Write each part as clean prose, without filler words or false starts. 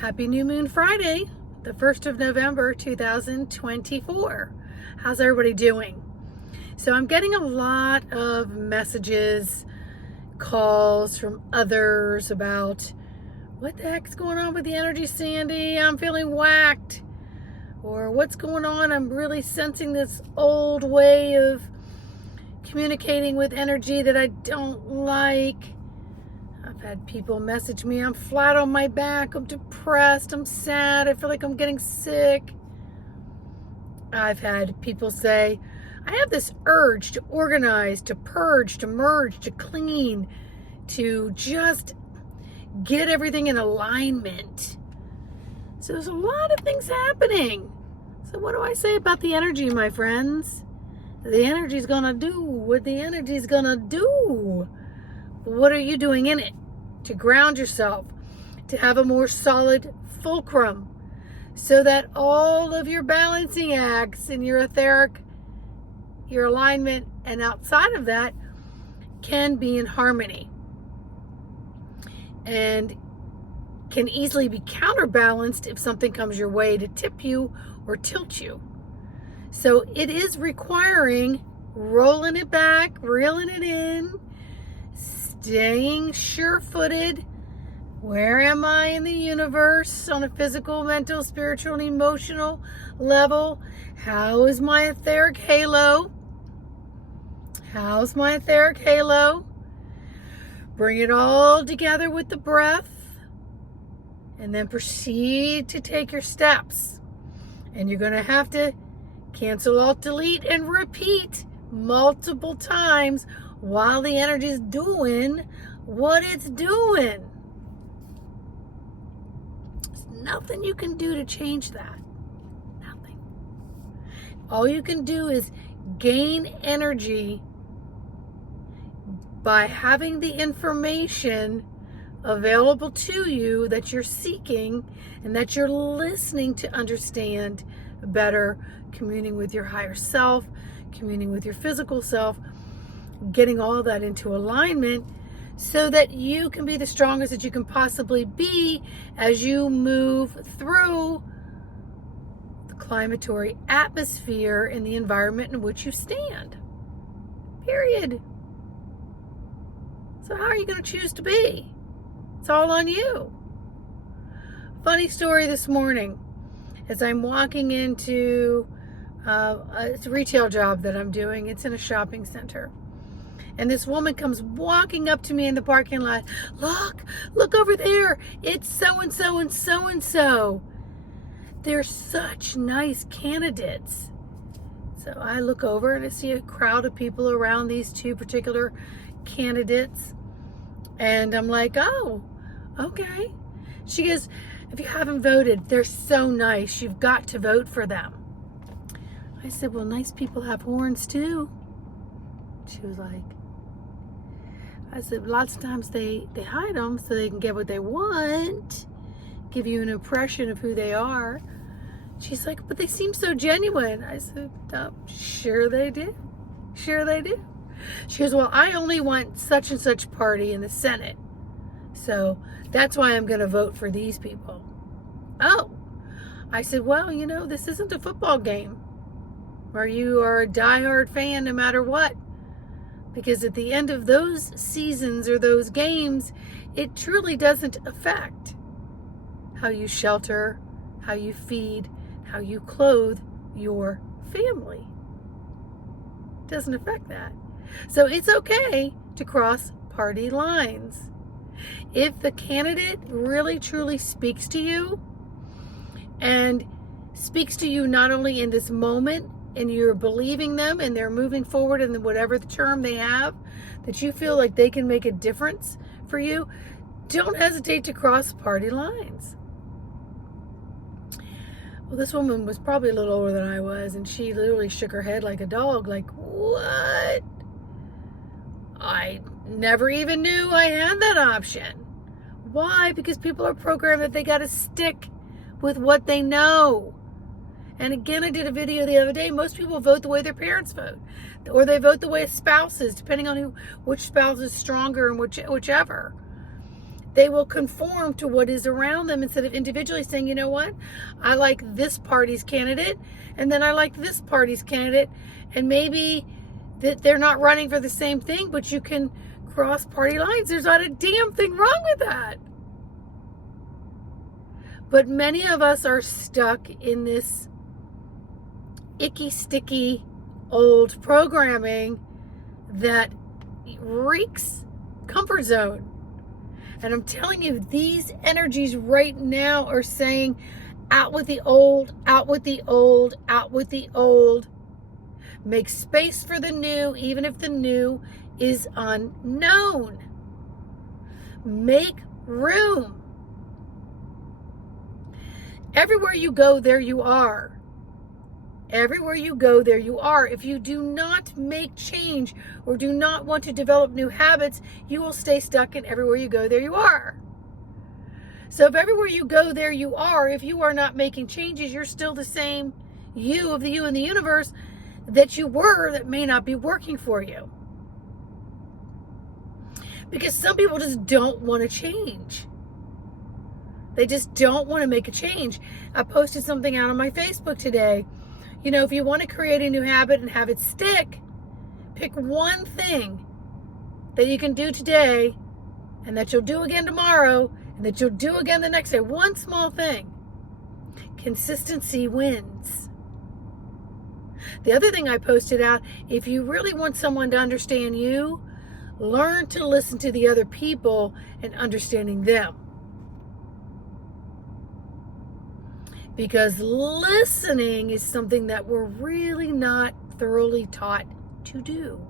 Happy New Moon Friday, the 1st of November, 2024. How's everybody doing? So I'm getting a lot of messages, calls from others about what the heck's going on with the energy, Sandy? I'm feeling whacked. Or what's going on? I'm really sensing this old way of communicating with energy that I don't like. I've had people message me, I'm flat on my back, I'm depressed, I'm sad, I feel like I'm getting sick. I've had people say, I have this urge to organize, to purge, to merge, to clean, to just get everything in alignment. So there's a lot of things happening. So what do I say about the energy, my friends? The energy's gonna do what the energy's gonna do. What are you doing in it to ground yourself, to have a more solid fulcrum, so that all of your balancing acts and your etheric, your alignment, and outside of that can be in harmony and can easily be counterbalanced if something comes your way to tip you or tilt you. So it is requiring rolling it back, reeling it in, staying sure-footed. Where am I in the universe on a physical, mental, spiritual, and emotional level? How is my etheric halo? How's my etheric halo? Bring it all together with the breath, and then proceed to take your steps. And you're going to have to cancel, alt, delete, and repeat multiple times while the energy is doing what it's doing. There's nothing you can do to change that. Nothing. All you can do is gain energy by having the information available to you that you're seeking and that you're listening to understand better, communing with your higher self, communing with your physical self, getting all that into alignment so that you can be the strongest that you can possibly be as you move through the climatory atmosphere and the environment in which you stand. Period. So how are you going to choose to be? It's all on you. Funny story this morning. As I'm walking into it's a retail job that I'm doing. It's in a shopping center. And this woman comes walking up to me in the parking lot. Look over there. It's so-and-so and so-and-so. They're such nice candidates. So I look over and I see a crowd of people around these two particular candidates. And I'm like, oh, okay. She goes, if you haven't voted, they're so nice. You've got to vote for them. I said, well, nice people have horns too. She was like, I said, lots of times they hide them so they can get what they want, give you an impression of who they are. She's like, but they seem so genuine. I said, oh, sure they do. Sure they do. She goes, well, I only want such and such party in the Senate. So that's why I'm going to vote for these people. Oh, I said, well, you know, this isn't a football game where you are a diehard fan no matter what. Because at the end of those seasons or those games, it truly doesn't affect how you shelter, how you feed, how you clothe your family. It doesn't affect that. So it's okay to cross party lines. If the candidate really truly speaks to you and speaks to you not only in this moment and you're believing them and they're moving forward in whatever the term they have, that you feel like they can make a difference for you, don't hesitate to cross party lines. Well, this woman was probably a little older than I was, and she literally shook her head like a dog, like, what? I never even knew I had that option. Why? Because people are programmed that they got to stick with what they know. And again, I did a video the other day. Most people vote the way their parents vote, or they vote the way spouses, depending on which spouse is stronger and whichever. they will conform to what is around them instead of individually saying, you know what, I like this party's candidate, and then I like this party's candidate, and maybe that they're not running for the same thing, but you can cross party lines. There's not a damn thing wrong with that. But many of us are stuck in this icky, sticky, old programming that reeks comfort zone. And I'm telling you, these energies right now are saying, out with the old, out with the old, out with the old. Make space for the new, even if the new is unknown. Make room. Everywhere you go, there you are. Everywhere you go, there you are. If you do not make change or do not want to develop new habits, you will stay stuck in everywhere you go, there you are. So if everywhere you go, there you are, if you are not making changes, you're still the same you of the you in the universe that you were, that may not be working for you. Because some people just don't want to change. They just don't want to make a change. I posted something out on my Facebook today. You know, if you want to create a new habit and have it stick, pick one thing that you can do today and that you'll do again tomorrow and that you'll do again the next day. One small thing. Consistency wins. The other thing I posted out, if you really want someone to understand you, learn to listen to the other people and understanding them. Because listening is something that we're really not thoroughly taught to do.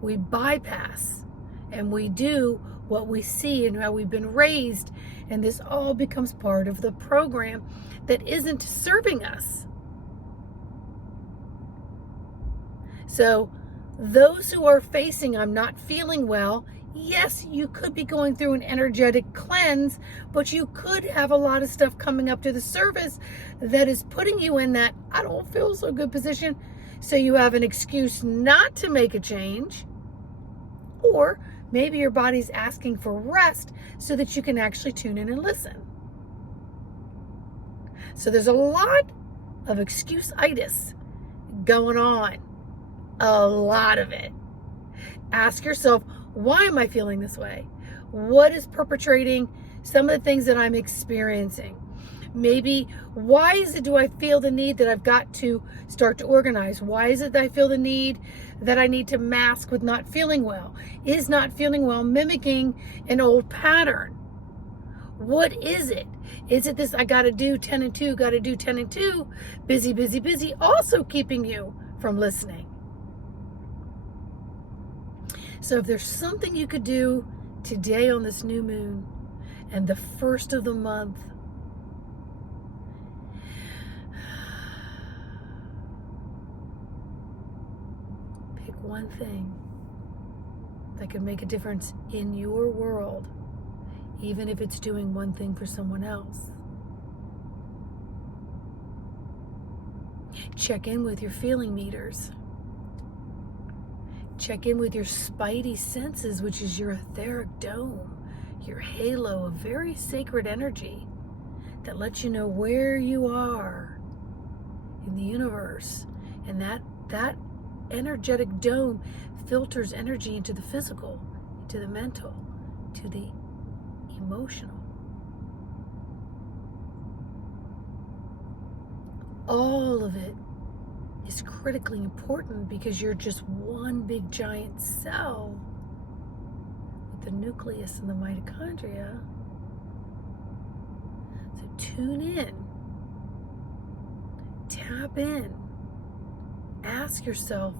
We bypass and we do what we see and how we've been raised, and this all becomes part of the program that isn't serving us. So those who are facing, I'm not feeling well, yes, you could be going through an energetic cleanse, but you could have a lot of stuff coming up to the surface that is putting you in that I don't feel so good position. So you have an excuse not to make a change, or maybe your body's asking for rest so that you can actually tune in and listen. So there's a lot of excuse-itis going on. A lot of it. Ask yourself, why am I feeling this way? What is perpetrating some of the things that I'm experiencing? Maybe, why is it do I feel the need that I've got to start to organize? Why is it that I feel the need that I need to mask with not feeling well? Is not feeling well mimicking an old pattern? What is it? Is it this, I got to do 10 and 2, got to do 10 and 2, busy, busy, busy, also keeping you from listening? So if there's something you could do today on this new moon and the first of the month, pick one thing that can make a difference in your world, even if it's doing one thing for someone else. Check in with your feeling meters. Check in with your spidey senses, which is your etheric dome, your halo of very sacred energy that lets you know where you are in the universe. And that energetic dome filters energy into the physical, into the mental, to the emotional. All of it is critically important because you're just one big giant cell with the nucleus and the mitochondria. So tune in, tap in, ask yourself,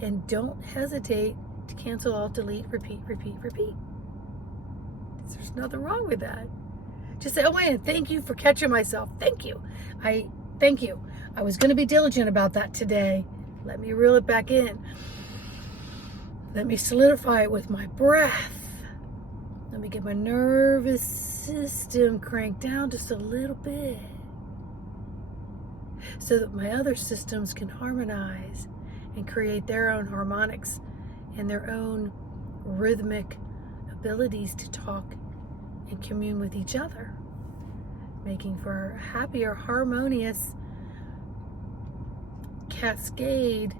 and don't hesitate to cancel, alt, delete, repeat, repeat, repeat. There's nothing wrong with that. Just say, oh man, thank you for catching myself. Thank you. Thank you. I was going to be diligent about that today. Let me reel it back in. Let me solidify it with my breath. Let me get my nervous system cranked down just a little bit so that my other systems can harmonize and create their own harmonics and their own rhythmic abilities to talk and commune with each other, making for a happier, harmonious cascade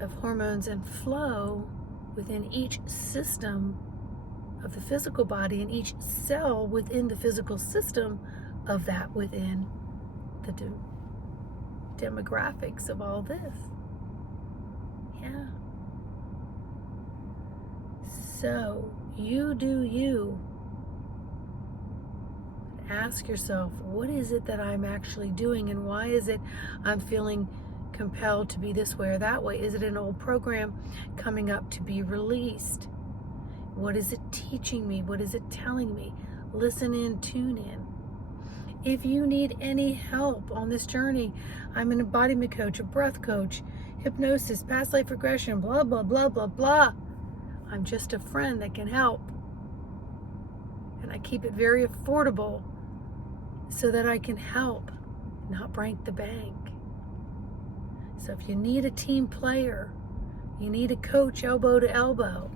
of hormones and flow within each system of the physical body and each cell within the physical system of that within the demographics of all this. Yeah. So you do you. Ask yourself, what is it that I'm actually doing, and why is it I'm feeling compelled to be this way or that way? Is it an old program coming up to be released? What is it teaching me? What is it telling me? Listen in, tune in. If you need any help on this journey, I'm an embodiment coach, a breath coach, hypnosis, past life regression, blah, blah, blah, blah, blah. I'm just a friend that can help. And I keep it very affordable so that I can help, not break the bank. So if you need a team player, you need a coach elbow to elbow,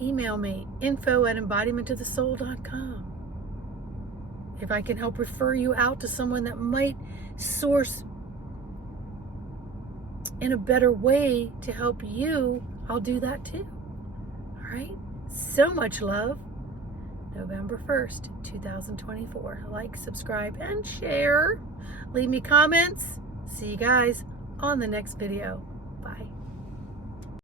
email me, info@embodimentofthesoul.com. If I can help refer you out to someone that might source in a better way to help you, I'll do that too. All right? So much love. November 1st, 2024. Like, subscribe, and share. Leave me comments. See you guys on the next video. Bye.